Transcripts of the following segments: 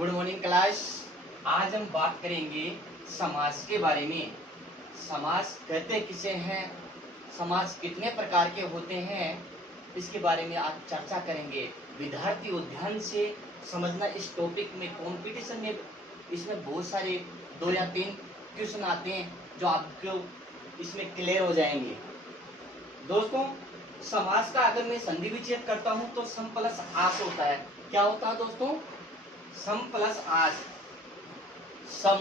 Good morning class. आज हम बात करेंगे समाज के बारे में। समाज कहते किसे हैं, समाज कितने प्रकार के होते हैं, इसके बारे में आज चर्चा करेंगे। विद्यार्थी ध्यान से समझना इस टॉपिक में। कंपटीशन में इसमें बहुत सारे 2 या 3 क्वेश्चन आते हैं जो आपको इसमें क्लियर हो जाएंगे। दोस्तों, समाज का अगर मैं संधि विच्छेद करता हूं तो सम प्लस आस होता है। क्या होता है दोस्तों? सम प्लस आस। सम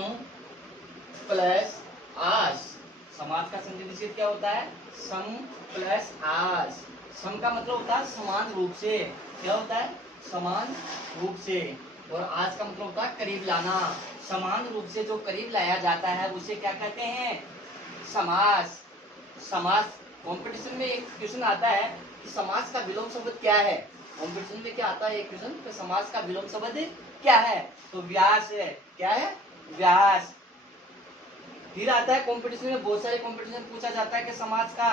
प्लस आस। समाज का संधि विच्छेद क्या होता है? सम प्लस आस। सम का मतलब होता है समान रूप से। क्या होता है? समान रूप से। और आज का मतलब होता है करीब लाना। समान रूप से जो करीब लाया जाता है उसे क्या कहते हैं? समास। समास। कंपटीशन में एक क्वेश्चन आता है कि समास का विलोम शब्द क्या है। कंपटीशन में क्या आता है एक क्वेश्चन कि समास का विलोम शब्द क्या है? तो व्यास है। क्या है? व्यास। फिर आता है कंपटीशन में बहुत सारे कंपटीशन पूछा जाता है कि समास का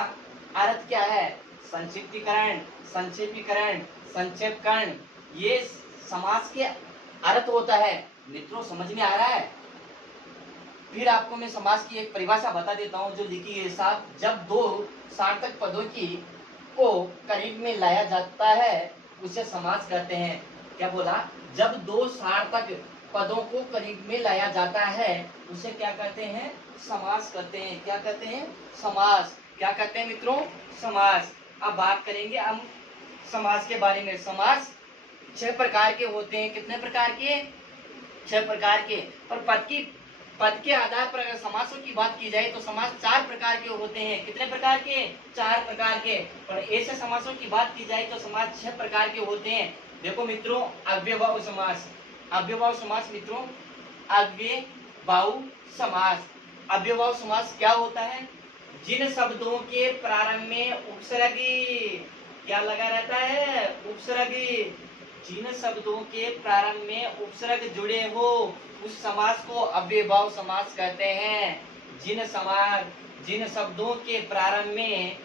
अर्थ क्या है। संक्षिप्तीकरण, संक्षेपीकरण, संक्षेपकरण, ये समास के अर्थ होता है। मित्रों, समझ में आ रहा है? फिर आपको मैं समास की एक परिभाषा बता देता हूं जो लिखी है साहब। जब दो सार्थक पदों की को करीब में लाया जाता है उसे समास कहते हैं। क्या बोला? जब दो सार्थक पदों को करीब में लाया जाता है उसे क्या कहते हैं? समास कहते हैं। क्या कहते हैं? समास। क्या कहते हैं मित्रों? समास। अब बात करेंगे हम समास के बारे में। समास 6 प्रकार के होते हैं। कितने प्रकार के? 6 प्रकार के। और पद के आधार पर अगर समासों की बात की जाए तो समास 4 प्रकार के होते हैं। कितने प्रकार के? 4 प्रकार के। और ऐसे समासों की बात की जाए तो समास 6 प्रकार के होते हैं। देखो मित्रों, अव्ययभाव समास। अव्ययभाव समास मित्रों, अव्ययभाव समास। अव्ययभाव समास क्या होता है? जिन शब्दों के प्रारंभ में उपसर्गी क्या लगा रहता है? उपसर्गी। जिन शब्दों के प्रारंभ में उपसर्ग जुड़े हो उस समास को अव्ययभाव समास कहते हैं। जिन शब्दों के प्रारंभ में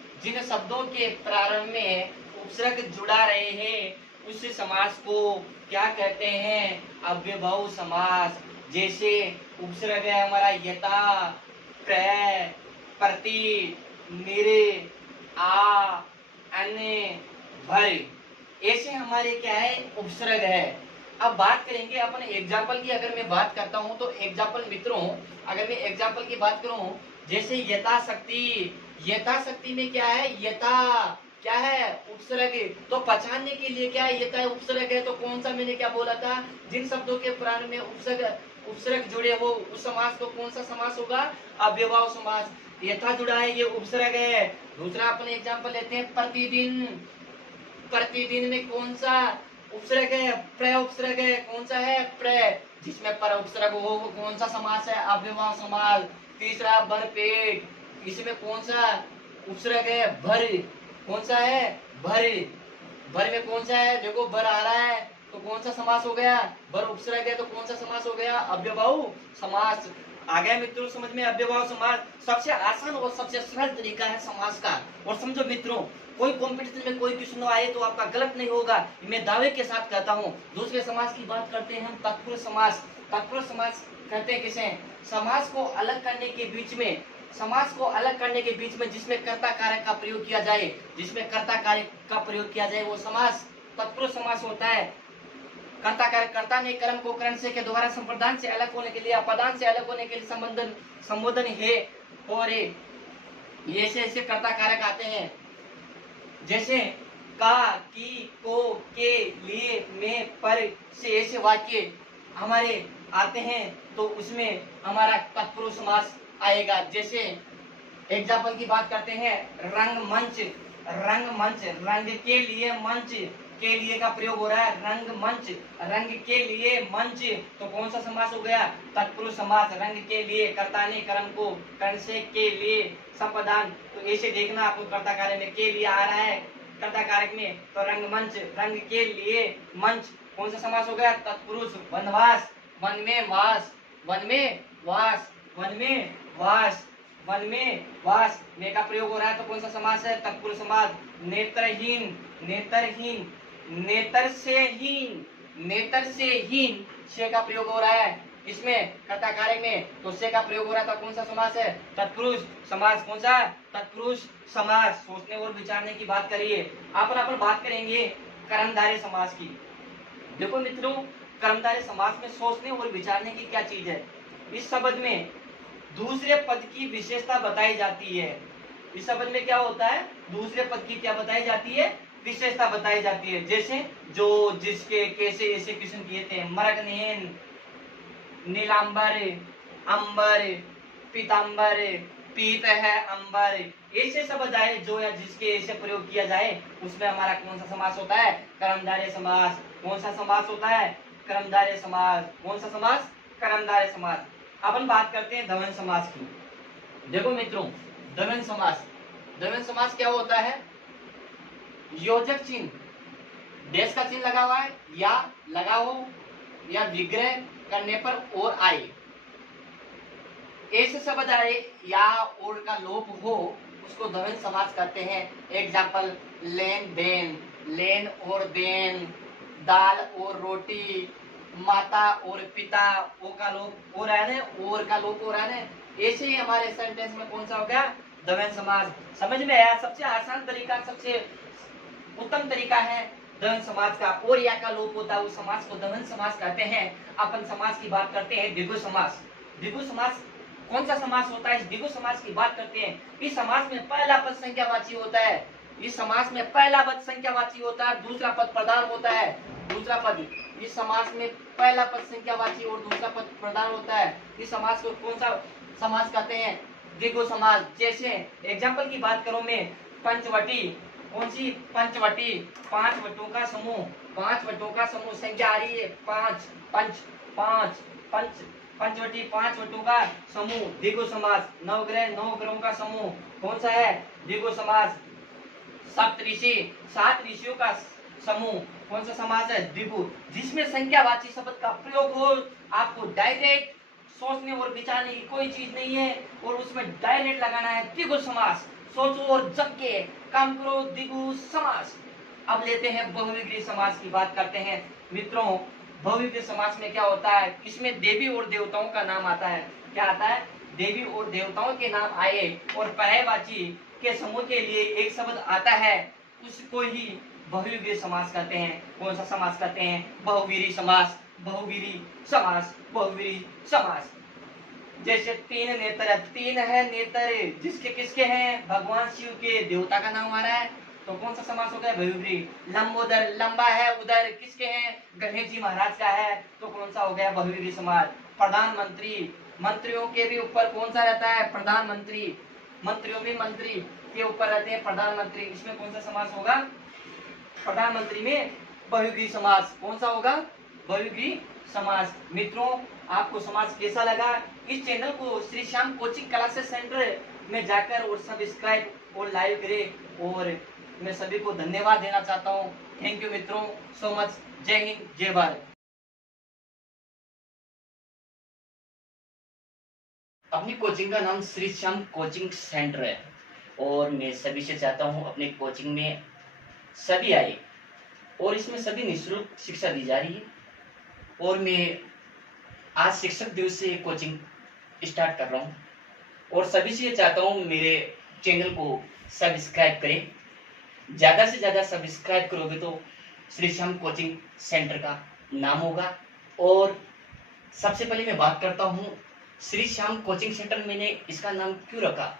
उपसर्ग जुड़ा रहे हैं उस समास को क्या कहते हैं? अव्ययभाव समास। जैसे उपसर्ग है हमारा यथा, प्र, प्रति, मेरे, आ, अन्य, भर। ऐसे हमारे क्या है? उपसर्ग है। अब बात करेंगे अपन एग्जाम्पल की। अगर मैं बात करता हूं तो एग्जाम्पल मित्रों, अगर मैं एग्जाम्पल की बात करूं जैसे यथाशक्ति। यथाशक्ति में क्या है? यथा क्या है? उपसर्ग। तो पहचानने के लिए क्या है? यथा उपसर्ग है तो कौन सा मैंने क्या बोला था? जिन शब्दों के प्रारंभ में उपसर्ग जुड़े हो उस समास को कौन सा समास होगा? अव्ययभाव समास। यथा जुड़ा है, ये उपसर्ग है। दूसरा अपन एग्जाम्पल लेते हैं प्रतिदिन। प्रतिदिन में कौन सा उपसर्ग है? प्र उपसर्ग है। कौन सा है? प्र। जिसमें पर उपसर्ग हो वो कौन सा समास है? अव्ययभाव समास। तीसरा भरपेट, इसमें कौन सा उपसर्ग है? भर। कौन सा है? भर। भर में कौन सा है? देखो भर आ रहा है तो कौन सा समास हो गया? भर उपसर्ग है तो कौन सा समास हो गया? अव्ययभाव समास। आ गया मित्रों समझ में? अव्ययभाव समास सबसे आसान और सबसे सरल तरीका है समास का। और समझो मित्रों, कोई कॉम्पिटिशन में कोई क्वेश्चन आए तो आपका गलत नहीं होगा, मैं दावे के साथ कहता हूँ। दूसरे समास की बात करते हैं हम, तत्पुरुष समास। तत्पुरुष समास कहते हैं किसे? समास को अलग करने के बीच में, समास को अलग करने के बीच में जिसमें कर्ता कारक का प्रयोग किया जाए, जिसमें कर्ता कारक का प्रयोग किया जाए वो समास तत्पुरुष समास होता है। कर्ता कारक, कर्ता ने कर्म को करण से के द्वारा संप्रदान से अलग होने के लिए, अपदान से अलग होने के लिए संबोधन है। और ये ऐसे कर्ता कारक आते हैं जैसे का, की, को, के, लिए, में, पर से ऐसे वाक्य हमारे आते हैं तो उसमें हमारा तत्पुरुष समास आएगा। जैसे एग्जाम्पल की बात करते हैं, रंगमंच। रंगमंच, रंग के लिए मंच, के लिए का प्रयोग हो रहा है। रंगमंच, रंग के लिए मंच, तो कौन सा समास हो गया? तत्पुरुष समास। रंग के लिए, कर्ता ने कर्म को कर्ण से के लिए संप्रदान, तो ऐसे देखना आपको कर्ता कारक में के लिए आ रहा है कर्ता कारक में, तो रंगमंच, रंग के लिए मंच, कौन सा समास हो गया? तत्पुरुष। वनवास, वन में वास, वन में वास, वन में वास, वन में वास, में का प्रयोग हो रहा है तो कौन सा समास है? तत्पुरुष समास। नेत्रहीन, नेत्रहीन, नेत्र से हीन, नेतर से हीन से का प्रयोग हो रहा है, इसमें कर्ता कारक में तो से का प्रयोग हो रहा था। कौन सा समास है? तत्पुरुष समास। कौन सा? तत्पुरुष समास। सोचने और विचारने की बात करिए। अपन बात करेंगे कर्मधारय समास की। देखो मित्रों, कर्मधारय समास में सोचने और विचारने की क्या चीज है? इस शब्द में दूसरे पद की विशेषता बताई जाती है। इस शब्द में क्या होता है? दूसरे पद की क्या बताई जाती है? विशेषता बताई जाती है। जैसे जो, जिसके, कैसे, ऐसे किस्म किए थे। मरगनेन, नीलांबर, अंबर, पीतांबर, पीत है अंबर, ऐसे शब्द आए जो या जिसके ऐसे प्रयोग किया जाए, उसमें हमारा कौन सा समास होता है? कर्मधारय समास। कौन सा समास होता है? कर्मधारय समास। कौन सा समास? कर्मधारय समास। अपन बात करते हैं द्वंद्व समास की। देखो मित्रों, द्वंद्व समास, द्वंद्व समास क्या होता है? योजक चिन्ह, देश का चिन्ह लगा हुआ है या लगा हो या विग्रह करने पर और आए, ऐसे शब्द आए या और का लोप हो, उसको द्वंद्व समास कहते हैं। एग्जाम्पल, लेन देन, लेन और देन, दाल और रोटी, माता और पिता, ओ का लोप हो रहा है ना, और का लोप हो रहा है ना। ऐसे ही हमारे सेंटेंस में कौन सा हो गया? द्वंद्व समास। समझ में आया? सबसे आसान तरीका, सबसे उत्तम तरीका है द्वंद्व समास का। और या का लोप होता है उस समास को द्वंद्व समास कहते हैं। अपन समास की बात करते हैं द्विगु समास। द्विगु समास कौन सा समास होता है? इस द्विगु समास की बात करते हैं। इस समास में पहला पद संख्यावाची होता है। इस समास में पहला पद संख्यावाची होता है, दूसरा पद प्रधान होता है। दूसरा पद, इस समास में पहला पद संख्यावाची और दूसरा पद प्रधान होता है। इस समास को कौन सा समास कहते हैं? द्विगु समास। जैसे एग्जाम्पल की बात करूं मैं, पंचवटी। कौन सी? पंचवटी, 5 वटों का समूह। 5 वटों का समूह, संख्या आ रही है 5, पंच, 5, पंच, पंचवटी, 5 वटों का समूह, द्विगु समास। नवग्रह, 9 ग्रहों का समूह, कौन सा है? द्विगु समास। सप्तऋषि, 7 ऋषियों का समूह, कौन सा समास है? द्विगु। जिसमें संख्यावाची शब्द का प्रयोग हो, आपको डायरेक्ट सोचने और विचारने की कोई चीज नहीं है, और उसमें डायरेक्ट लगाना है द्विगु समास। सोचो और जम के काम करो, द्विगु समास। अब लेते हैं बहुविग्रही समास की बात करते हैं। मित्रों, बहुविग्रही समास में क्या होता है? इसमें देवी और देवताओं का नाम आता है। क्या आता है? देवी और देवताओं के नाम आए और पर्यायवाची के समूह के लिए एक शब्द आता है, उसको ही बहुविग्रही समास कहते हैं। कौन सा समास कहते हैं? बहुविग्रही समास। बहुविग्रही समास, बहुविग्रही समास। जैसे 3 नेत्र, 3 है नेत्र, जिसके किसके हैं? भगवान शिव के, देवता का नाम आ रहा है, तो कौन सा समास हो गया? बहुविग्रही। लंबोदर, लंबा है उधर, किसके हैं? गणेश जी महाराज का है, तो कौन सा हो गया? बहुविग्रही समास। प्रधानमंत्री, मंत्रियों के भी ऊपर कौन सा रहता है? प्रधानमंत्री। मंत्रियों में मंत्री के ऊपर रहते हैं प्रधानमंत्री, इसमें कौन सा समास होगा? प्रधानमंत्री में बहुविग्रही समास। कौन सा होगा? बहुविग्रही समास। मित्रों, आपको समास कैसा लगा? इस चैनल को Shri Shyam coaching classes centre में जाकर और सब्सक्राइब और लाइव करें, और मैं सभी को धन्यवाद देना चाहता हूँ। थैंक यू मित्रों, सो मच। जय हिंद, जय भारत। अपनी कोचिंग का नाम श्री श्याम कोचिंग सेंटर है, और मैं सभी से चाहता हूँ अपने कोचिंग में सभी आए, और इसमें सभी निःशुल्क शिक्षा दी जा रही है। और मैं आज शिक्षक दिवस से कोचिंग स्टार्ट कर रहा हूँ, और सभी से चाहता हूँ मेरे चैनल को सब्सक्राइब करें। ज़्यादा से ज़्यादा सब्सक्राइब करोगे तो श्री श्याम कोचिंग सेंटर का नाम होगा। और सबसे पहले मैं बात करता हूँ श्री श्याम कोचिंग सेंटर, मैंने इसका नाम क्यों रखा।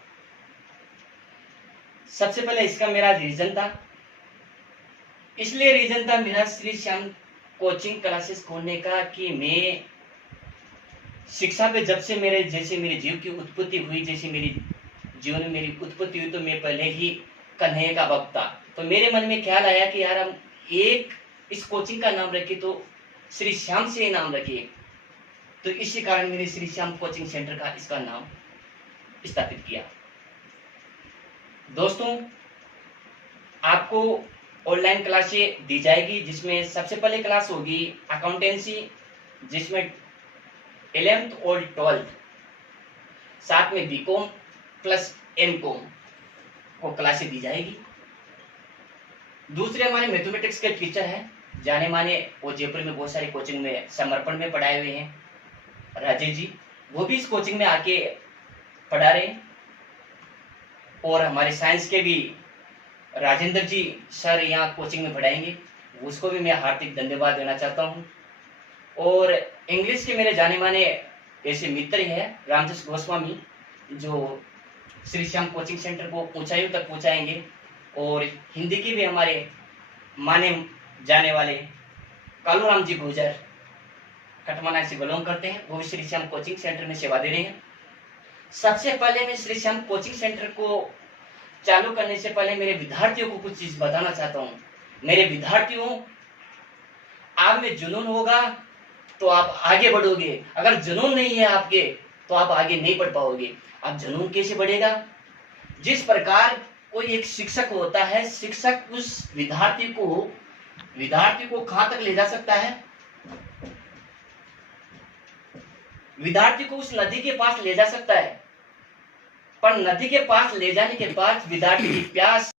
सबसे पहले इसका मेरा रीजन था, इसलिए रीजन था मेरा श्री श्याम कोचिंग क्लासेस खोलने का कि मैं शिक्षा पे जब से मेरे जीव की उत्पत्ति हुई, जैसे मेरी जीवन में मेरी उत्पत्ति हुई, तो मैं पहले ही कन्हैया का भक्त था। तो मेरे मन में ख्याल आया कि यार हम एक इस कोचिंग का नाम रखे तो श्री श्याम से नाम रखिए। तो इसी कारण मैंने श्री श्याम कोचिंग सेंटर का इसका नाम स्थापित किया। दोस्तों, आपको ऑनलाइन क्लासें दी जाएगी, जिसमें सबसे पहले क्लास होगी अकाउंटेंसी, जिसमें 11th और 12th, साथ में बीकॉम प्लस एमकॉम को क्लासें दी जाएगी। दूसरे हमारे मैथमेटिक्स के टीचर हैं जाने माने वो जयपुर में बहुत सारी कोचिंग में समर्पण में पढ़ाए हुए हैं राजेश जी, वो भी इस कोचिंग में आके पढ़ा रहे हैं। और हमारे साइंस के भी राजेंद्र जी सर यहाँ कोचिंग में पढ़ाएंगे, उसको भी मैं हार्दिक धन्यवाद देना चाहता हूँ। और इंग्लिश के मेरे जाने माने ऐसे मित्र हैं रामजस गोस्वामी, जो श्री श्याम कोचिंग सेंटर को ऊंचाइयों तक पहुंचाएंगे। और हिंदी की भी हमारे माने जाने वाले कालूराम जी गुर्जर कटमाना से बिलोंग करते हैं, वो भी श्री श्याम कोचिंग सेंटर में सेवा दे रहे हैं। सबसे पहले मैं श्री श्याम कोचिंग सेंटर को चालू करने से पहले मेरे विद्यार्थियों को कुछ चीज बताना चाहता हूँ। मेरे विद्यार्थियों, आप में जुनून होगा तो आप आगे बढ़ोगे, अगर जुनून नहीं है आपके तो आप आगे नहीं बढ़ पाओगे। अब जुनून कैसे बढ़ेगा? जिस प्रकार कोई एक शिक्षक होता है, शिक्षक उस विद्यार्थी को कहां तक ले जा सकता है? विद्यार्थी को उस नदी के पास ले जा सकता है, पर नदी के पास ले जाने के बाद विद्यार्थी की प्यास